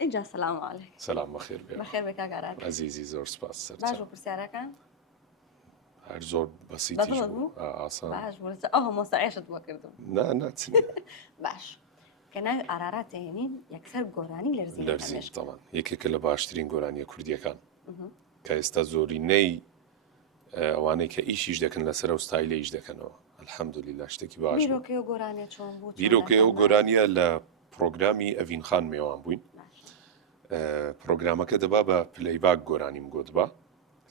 اینجا سلام علیکم. سلام بخیر بیا. بخیر بکارات. عزیزی زور سپاس. باش و پرسیاره کن. هر زور بسیطی بود. آسان. باش ولست مستعشت بکردم. نه تنی. باش. کنای آرارات هنین یکسر گورانی لرزی. لرزی طبعا. یکی کل باشترین گورانی کردی کن. که است زوری نی وانی که ایشیش دکن لسر استایل ایش دکنه. الحمدلله اشتکی باش. بیرو که گورانی چون بود. بیرو که گورانی ل پروگرامی اوین خان میوان بوین. پروگرامه که دبا با پلی باگ گورانیم گود با.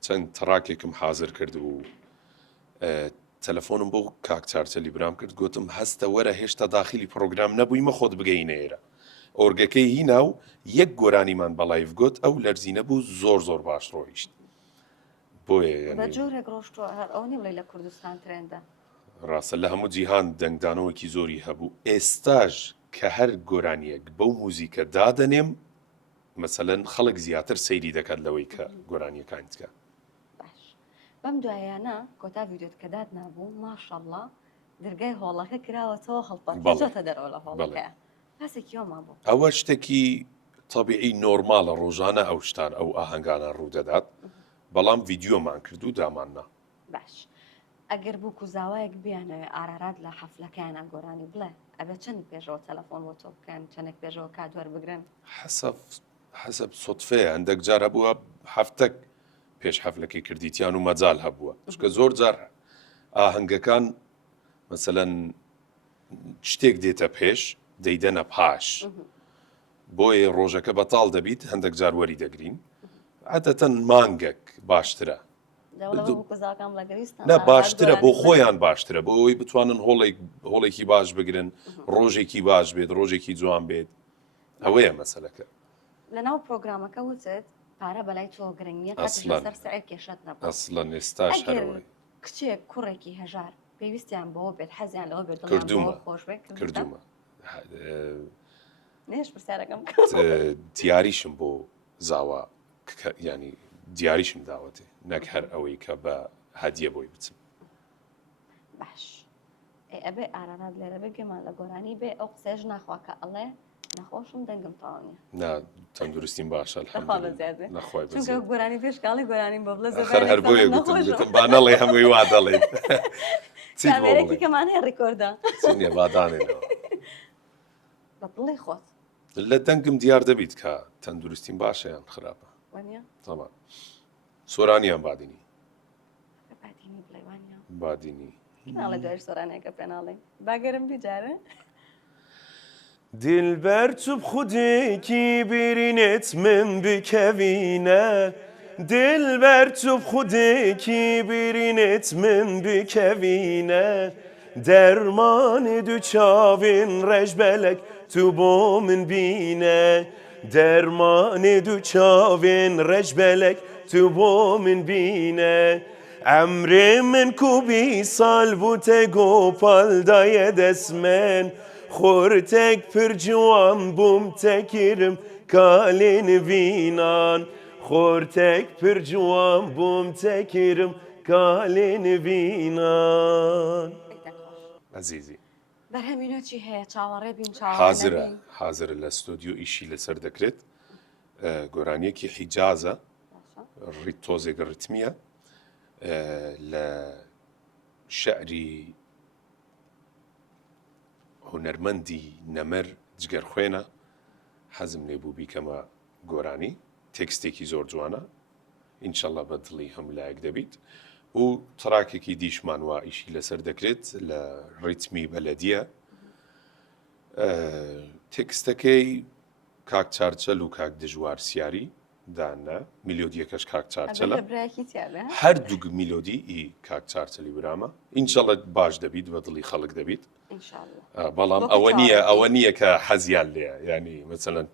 چند تراکی کم حاضر کرد و تلفنم بو کاک چارچلی برام کرد گوتم هسته وره هشتا داخلی پروگرام نبوی ما خود بگینه ایره. اورگکی هیناو یک گورانی من بالایف گوت او لرزینه بو زور باش رویشت. بوی یعنی. بجوره گروش تو هر آنی ولی کردستان ترنده. راست الله همو جیهان دنگ دانو کی زوری هبو استاج که هر گورانیک بو موزیک دادنیم مثلا خلق زیاتر سیری دکد لوی که گورانی کانت که. بەم دوایانە کۆتا ویدیۆت کە داد نابوو ماشەڵڵا دەرگای هۆڵەکە کراوەتەوە هەڵپەتە دەرەوە لە هۆڵەکەیە پاسێکی ئەومان بوو ئەوە شتێکی تەبیعی نۆرمالە ڕۆژانە ئەو شتان ئەو ئاهەنگانە ڕوودەدات بەڵام ڤیدیۆمان کرد و داماننا باش ئەگەر بوو کوزاوایەک بیانەوێ ئارارات لە حەفلەکەیانە گۆرانی بڵێ ئەبێ چەندێک پێشەوە تەلەفۆن بۆ تۆ بکەن چەندێک پێشەوە کات وەربگرن حەسەب سوتفەیە هەندێک جار هەبووە هەفتەک پێش حەفلەکەی کردیتیان و مەجال هەبووە چکە زۆر جار ئاهەنگەکان مەسەلەن شتێک دێتە پێش دەیدەنە پاش بۆیە ڕۆژەکە بەتاڵ دەبیت هەندێک جار وەری دەگرین عادەتەن مانگێک باشترە نە باشترە بۆ خۆیان باشترە بۆ ئەوەی بتوانن هۆڵێکی باش بگرن ڕۆژێکی باش بێت ڕۆژێکی جوان بێت ئەوەیە مەسەلەکە لەناو پرۆگرامەکە وتت پارە بەلای تۆ گرنگیە سەر سعر کێشت نەبوو ئەسڵەن ئێستاش هەرەوەی کچێک کوڕێکی هەژار پێویستیان بەوە بێت حەزیان لەوە بێت خۆش بێت کردومە نێش پرسیارەکەم دیاریشم بۆ زاوە ینی دیاریشم داوەتێ نەک هەر ئەوەی کە بە هەدیە بۆی بچم باش ئەبێ ئارانات لێرە بگەمان لە گۆرانی بێ ئەو قسێژ ناخواکە ئەڵێ نەخۆشم دەنگم تاوانە نا تەندروستیم باشە نەخوای چونکە گۆرانی پێشکاڵی گۆرانی بۆ بڵێ خەر هەر بۆیە گوتم با نەڵێ هەمووی وا دەڵێت کامێرەی کەمان هەیە ڕیکۆردە چنیە با دانێنەوە بە بڵێ خۆت لە دەنگم دیار دەبیت کە تەندروستیم باشە یان خراپە تەمان سۆرانیان بادینی بڵێ وانە بادینی ناڵێ دوای سۆرانەکە پێ ناڵێ باگەرم بیجارە دلبر تو خودکی برینت من بکوینه دلبر تو خودکی برینت من بکوینه درمان دو چاوین رج بلک تو با من بینه درمان دو چاوین رج بلک تو با من بینه عمر من کوبی سال بوته گوپال دای دسمن خورتک پر جوان بوم تکرم کالین وینان خورتک پر جوان بوم تکرم کالین وینان عزیزی بەرهەمینە چی هەیە چاوەڕێ بین چاوەڕێ حاضرە لە ستۆدیۆ ئیشی لەسەر دەکرێت گۆرانیەکی حیجازە تۆزێک ڕتمیە لە شعری هونەرمەندی نەمەر جگەرخوێنە حەزم لێ بوو بیکەمە گۆرانی تێکستێکی زۆر جوانە ئینشەڵڵا بە دڵی هەموو لایەک دەبیت و تڕاکێکی دیشمان وا ئیشی لەسەر دەکرێت لە ڕیتمی بەلەدیە تێکستەکەی کاک چارچەل و کاک دژوار سیاری دانە میلۆدیەکەش کاک چارچەلە هەردوو میلۆدی ئی کاک چارچەلی برامە ئینشەڵڵا باش دەبیت بە دڵی خەڵک دەبیت بەڵام ئەوە نییە کە حەزیان لێە ینی مەسەلەن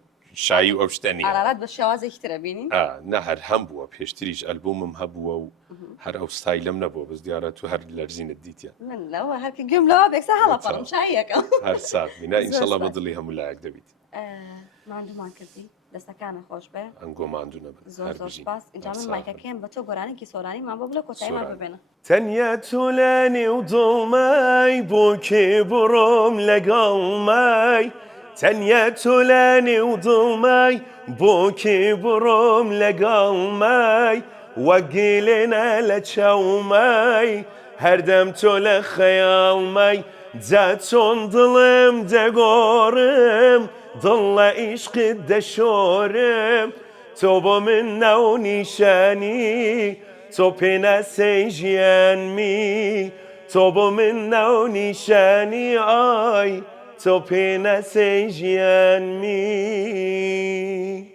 شایی و ئەو شتەنی ئارارات بە شێوازێکی ترە بینی نە هەر هەم بووە پێشتریش ئەلبومم هەبووە و هەر ئەو ستایلەم نەبووە بەس دیارە تو هەر لەرزینت دیتە من لەوە هەرکە گوێم لەوە بێکسە هەڵەپەڕم شاییەکەم هەر سات بینە ئینشەڵڵا بە دڵی هەموو لایەک دەبیت ماندوومان کردی دەستەکانە خۆش بێ ئەنگۆ ماندوو نەبن زۆر سپاس اینجا من مایکەکەم بە تۆ گۆرانێکی سۆرانیمان بۆ بڵێ کۆتاییمان ببێنە تەنیا تولانی و دڵمای بۆ کێ بڕۆم لەگەڵ مای تنيت لاني وظلمي بوكي بروم لقلمي وقيلنا لتشومي هردمت لخيالمي زاتون ظلم دقورم ضل عشق الدشورم توبو منا ونشاني توبنا سيجيان مي توبو منا ونشاني آي توبنا سيجيان مي